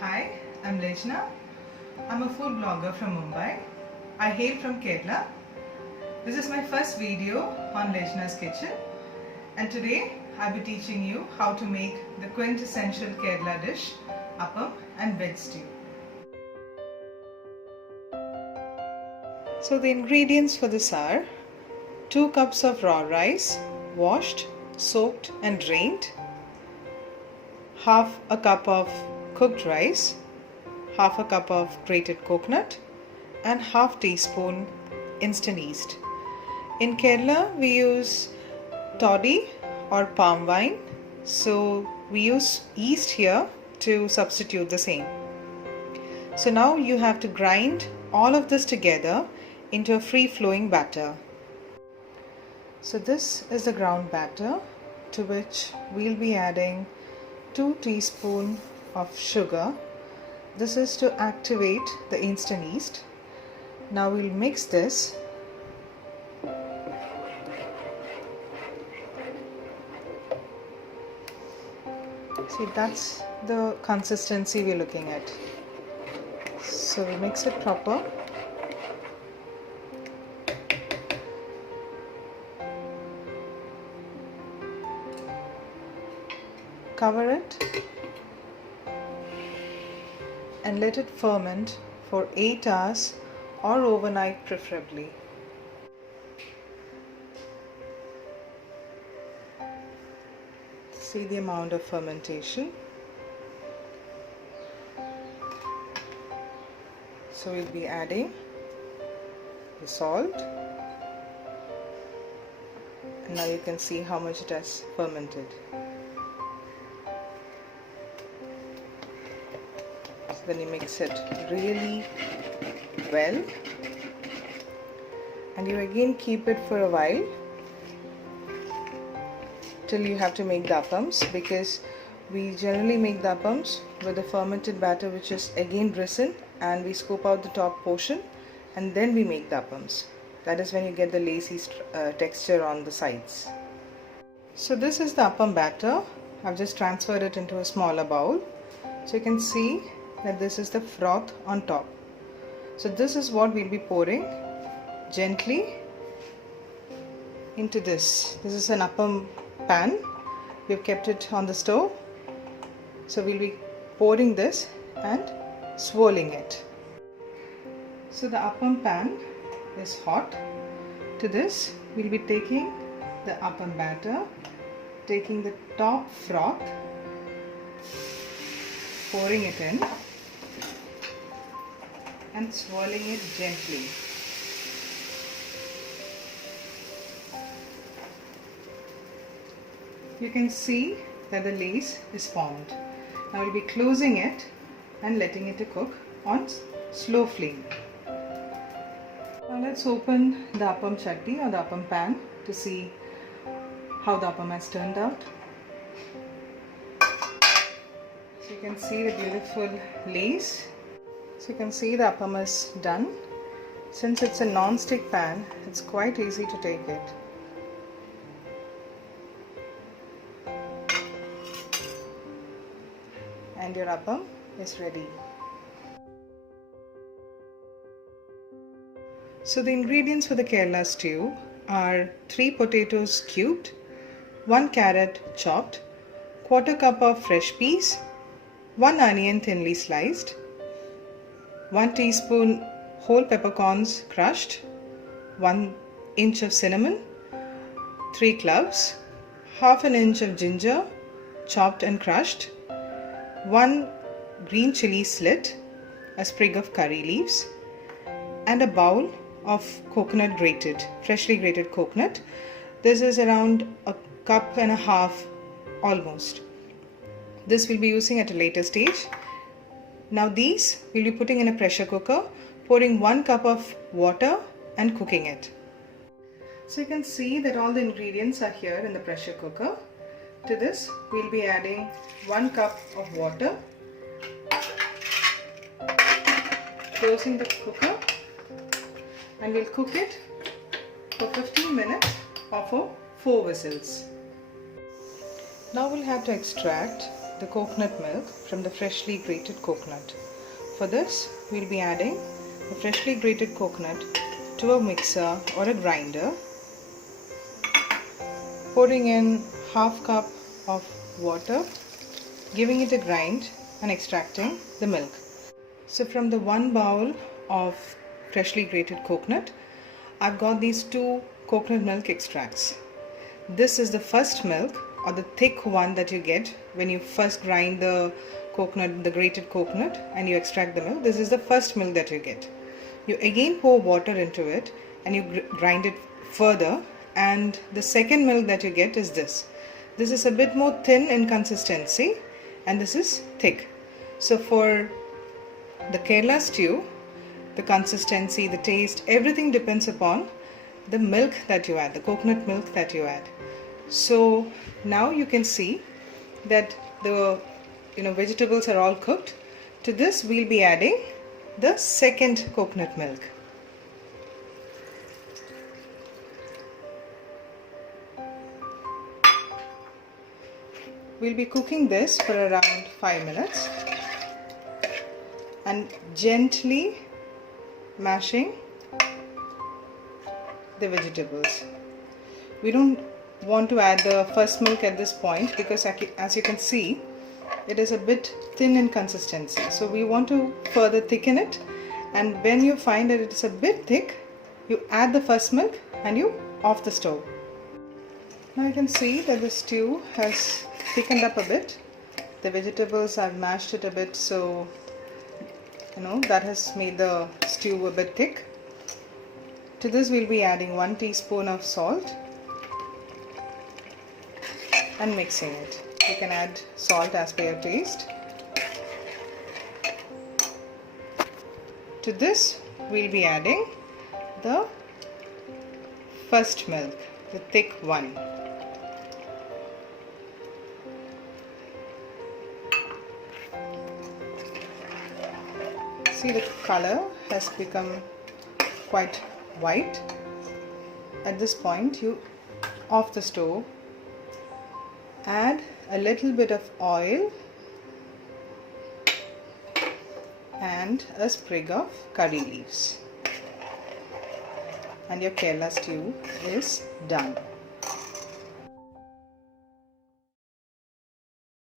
Hi, I'm Lejna. I'm a food blogger from Mumbai. I hail from Kerala. This is my first video on Lejna's kitchen, and today I'll be teaching you how to make the quintessential Kerala dish, appam and veg stew. So the ingredients for this are 2 cups of raw rice, washed, soaked and drained, half a cup of cooked rice, half a cup of grated coconut and half teaspoon instant yeast. In Kerala we use toddy or palm wine, so we use yeast here to substitute the same. So now you have to grind all of this together into a free flowing batter. So this is the ground batter, to which we'll be adding 2 teaspoons of sugar. This is to activate the instant yeast. Now we'll mix this. See, that's the consistency we're looking at. So we mix it proper. Cover it and let it ferment for 8 hours or overnight preferably. See the amount of fermentation. So we'll be adding the salt, and now you can see how much it has fermented. Then you mix it really well, and you again keep it for a while till you have to make the appams, because we generally make the appams with the fermented batter which is again risen, and we scoop out the top portion and then we make the appams. That is when you get the lacy texture on the sides. So this is the appam batter. I've just transferred it into a smaller bowl, so you can see that this is the froth on top. So this is what we'll be pouring gently into this. This is an appam pan. We've kept it on the stove. So we'll be pouring this and swirling it. So the appam pan is hot. To this we'll be taking the appam batter, taking the top froth, pouring it in and swirling it gently. You can see that the lace is formed. Now we'll be closing it and letting it cook on slow flame. Now let's open the appam chatti or the appam pan to see how the appam has turned out. So you can see the beautiful lace. So you can see the appam is done. Since it's a non-stick pan, it's quite easy to take it. And your appam is ready. So the ingredients for the Kerala stew are 3 potatoes cubed, 1 carrot chopped, 1/4 cup of fresh peas, 1 onion thinly sliced, 1 teaspoon whole peppercorns crushed, 1 inch of cinnamon, 3 cloves, half an inch of ginger chopped and crushed, 1 green chili slit, a sprig of curry leaves, and a bowl of coconut grated, freshly grated coconut. This is around a cup and a half almost. This we'll be using at a later stage. Now these we'll be putting in a pressure cooker, pouring 1 cup of water and cooking it. So you can see that all the ingredients are here in the pressure cooker. To this we'll be adding 1 cup of water, closing the cooker, and we'll cook it for 15 minutes or for 4 whistles. Now we'll have to extract the coconut milk from the freshly grated coconut. For this, we'll be adding the freshly grated coconut to a mixer or a grinder, pouring in half cup of water, giving it a grind and extracting the milk. So from the 1 bowl of freshly grated coconut, I've got these 2 coconut milk extracts. This is the first milk, or the thick one that you get when you first grind the coconut, the grated coconut, and you extract the milk. This is the first milk that you get. You again pour water into it and you grind it further, and the second milk that you get is this. This is a bit more thin in consistency and this is thick. So for the Kerala stew, the consistency, the taste, everything depends upon the milk that you add, the coconut milk that you add. So now you can see that the vegetables are all cooked. To this we'll be adding the second coconut milk. We'll be cooking this for around 5 minutes and gently mashing the vegetables. We don't want to add the first milk at this point because as you can see, it is a bit thin in consistency. So we want to further thicken it, and when you find that it's a bit thick, you add the first milk and you off the stove. Now you can see that the stew has thickened up a bit. The vegetables, I've mashed it a bit, so that has made the stew a bit thick. To this we'll be adding 1 teaspoon of salt and mixing it. You can add salt as per your taste. To this we'll be adding the first milk, the thick one. See, the color has become quite white. At this point, you off the stove, add a little bit of oil and a sprig of curry leaves, and your Kerala stew is done.